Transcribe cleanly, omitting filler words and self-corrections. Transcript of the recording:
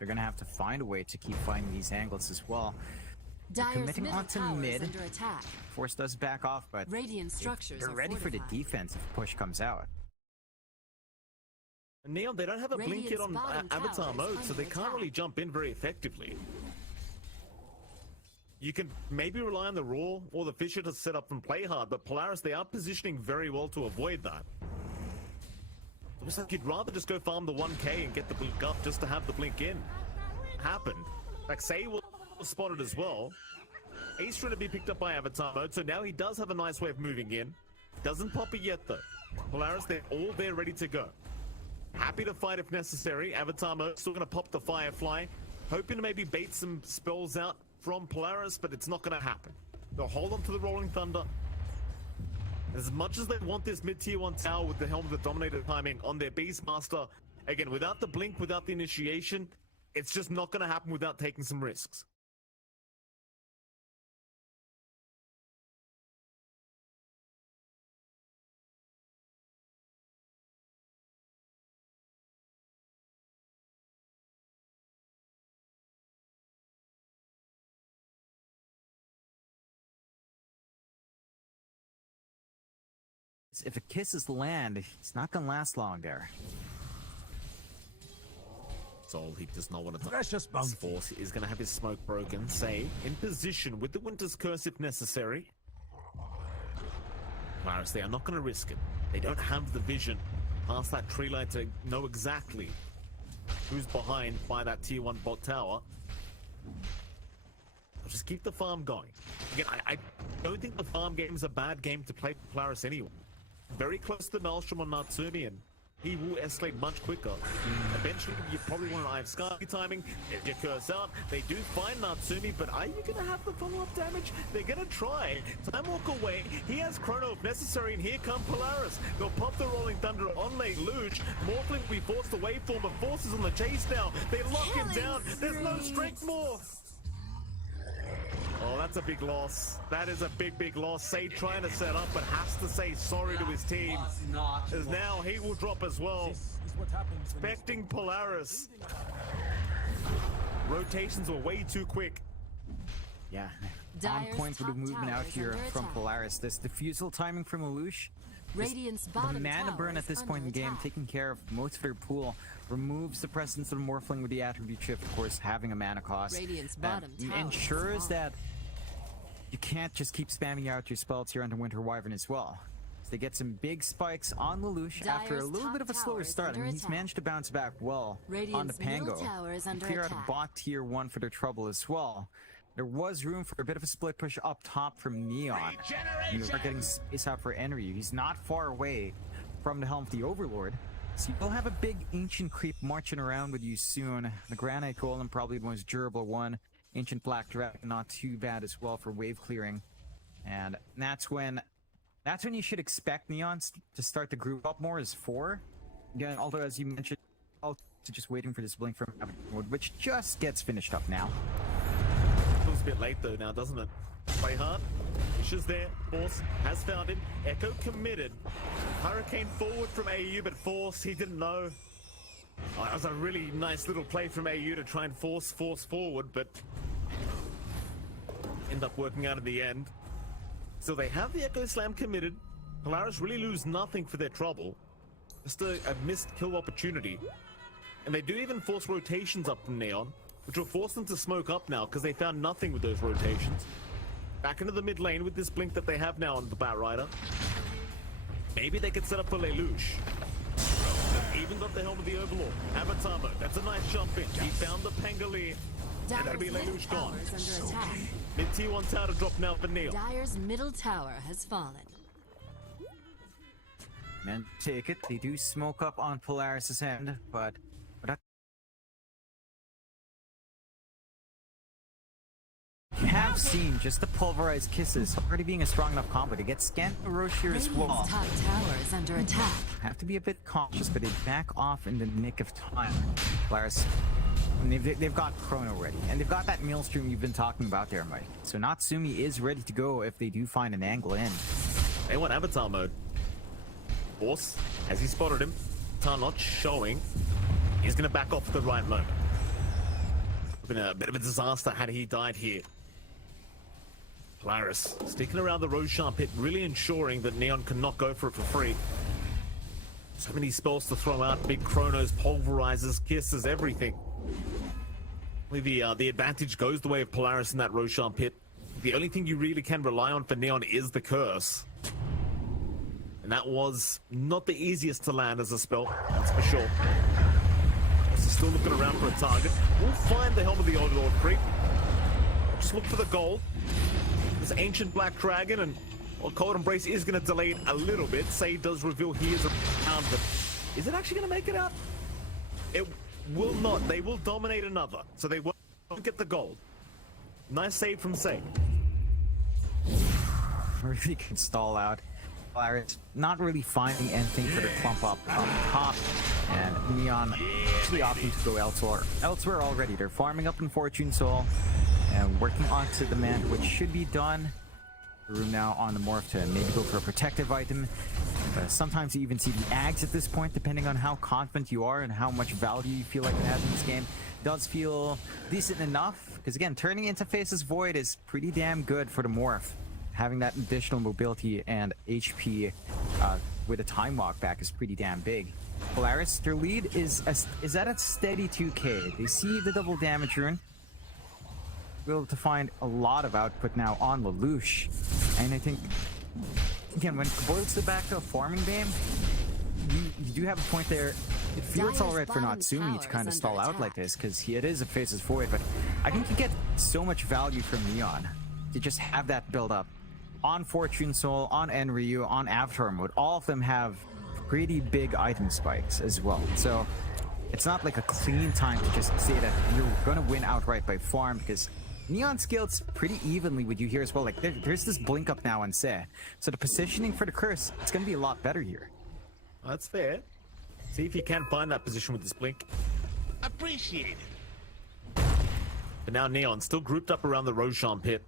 They're gonna have to find a way to keep finding these angles as well. Dyer's Committing middle onto tower is mid. under attack. Force does back off, but Radiant structures they're are ready for the fortified. defense if push comes out. Neon, they don't have a blink yet on Avatar mode, so they can't really jump in very effectively. You can maybe rely on the Raw or the Fisher to set up and play hard, but Polaris, they are positioning very well to avoid that. It's like you'd rather just go farm the 1k and get the blink up just to have the blink in. Happened. Like, Say was spotted as well. Ace trying to be picked up by Avatar mode, so now he does have a nice way of moving in. Doesn't pop it yet, though. Polaris, they're all there ready to go. Happy to fight if necessary. Avatar mode still going to pop the Firefly. Hoping to maybe bait some spells out from Polaris, but it's not going to happen. They'll hold on to the Rolling Thunder. As much as they want this mid-tier 1 tower with the Helm of the Dominator timing on their Beastmaster, again, without the blink, without the initiation, it's just not going to happen without taking some risks. If a kisses land, he's not gonna last long there. Soul, he does not want to Precious bounty. Force is going to have his smoke broken. Say, in position with the Winter's Curse if necessary. Polaris, they are not going to risk it. They don't have the vision past that tree line to know exactly who's behind by that tier 1 bot tower. They'll just keep the farm going. Again, I don't think the farm game is a bad game to play for Polaris anyway. Very close to the Maelstrom on Natsumi, and he will escalate much quicker. Eventually, you probably want an Eye of Sky timing. If you curse out, they do find Natsumi, but are you going to have the follow-up damage? They're going to try. Time walk away. He has Chrono if necessary, and here come Polaris. They'll pop the Rolling Thunder on late Luge. Morphling will be forced away from the forces on the chase now. They lock him down. There's no strength more. Oh, that's a big loss. That is a big, big loss. Say trying to set up, but has to say sorry to his team. As now he will drop as well. Expecting Polaris. Rotations were way too quick. Yeah, Dyer's on point with the top movement tower out is here under from attack. Polaris. This diffusal timing from Lelouch. Radiant's The bottom mana tower burn is at this point in under the game, attack. taking care of most of their pool, removes the presence of the Morphling with the attribute shift, of course, having a mana cost. Radiant's bottom tower ensures is that you can't just keep spamming out your spells here onto Winter Wyvern as well. So they get some big spikes on Lelouch after a Dyer's little top bit of a tower slower is start. I under mean, he's attack. managed to bounce back well on the Radiant's middle Pango. tower is under Clear out attack. a bot tier 1 for their trouble as well. There was room for a bit of a split push up top from Neon. You are getting space out for Enryu. He's not far away from the Helm of the Overlord. So you'll have a big Ancient Creep marching around with you soon. The Granite Golem, probably the most durable one. Ancient Black Dragon, not too bad as well for wave clearing. And that's when you should expect Neon to start to group up more as 4. Again, although as you mentioned, also just waiting for this blink from Wood, which just gets finished up now. Feels a bit late though now, doesn't it? Play hard. Fisher's there. Force has found him. Echo committed. Hurricane forward from AU, but Force, he didn't know. Oh, that was a really nice little play from AU to try and force forward, but end up working out in the end. So they have the Echo Slam committed. Polaris really lose nothing for their trouble. Just a missed kill opportunity. And they do even force rotations up from Neon, which will force them to smoke up now because they found nothing with those rotations. Back into the mid lane with this blink that they have now on the Batrider. Maybe they could set up for Lelouch. Even got the Helm of the Overlord. Avatar mode. That's a nice jump in. He found the Pangolier. And that'll be Dyer's middle Lelouch tower gone. is under attack. Mid tier 1 tower to drop now for Neon. Dyer's middle tower has fallen. Man, take it. They do smoke up on Polaris' end, but you have seen just the pulverized kisses already being a strong enough combo to get Scant Roche here as well. Radiant's top tower is under attack. Have to be a bit cautious, but they back off in the nick of time. Polaris, and they've got Chrono ready, and they've got that Maelstrom you've been talking about there, Mike. So Natsumi is ready to go if they do find an angle in. They want Avatar mode. Force, has he spotted him? Tar not showing. He's going to back off at the right moment. been a bit of a disaster had he died here. Polaris sticking around the Roshan pit, really ensuring that Neon cannot go for it for free. So many spells to throw out, big chronos, pulverizers, kisses, everything. The advantage goes the way of Polaris in that Roshan pit. The only thing you really can rely on for Neon is the curse. And that was not the easiest to land as a spell, that's for sure. Also still looking around for a target. We'll find the Helm of the Overlord creep. Just look for the gold. This ancient black dragon, and well, Cold Embrace is going to delay it a little bit. Say does reveal he is around, but is it actually going to make it out? It will not. They will dominate another, so they won't get the gold. Nice save from Say. Really can stall out. Polaris not really finding anything for the clump up top, and Neon actually opting to go elsewhere already. They're farming up in Fortune Soul and working onto the man, which should be done. Room now on the morph to maybe go for a protective item. Sometimes you even see the ags at this point, depending on how confident you are and how much value you feel like it has in this game. Does feel decent enough, because again, turning into Faceless Void is pretty damn good for the morph. Having that additional mobility and HP with a time walk back is pretty damn big. Polaris, their lead is at a steady 2k. They see the double damage rune. Able to find a lot of output now on Lelouch, and I think again when it boils back to a farming game, you do have a point there. It feels alright for Natsumi to kind of stall out like this because it is a Faceless Void, but I think you get so much value from Neon to just have that build up on Fortune Soul, on Enryu, on Avatar mode. All of them have pretty big item spikes as well, so it's not like a clean time to just say that you're gonna win outright by farm, because Neon scales pretty evenly with you here as well. Like there's this blink up now on Se, so the positioning for the curse, it's gonna be a lot better here. That's fair. See if you can find that position with this blink. Appreciate it. But now Neon still grouped up around the Roshan pit.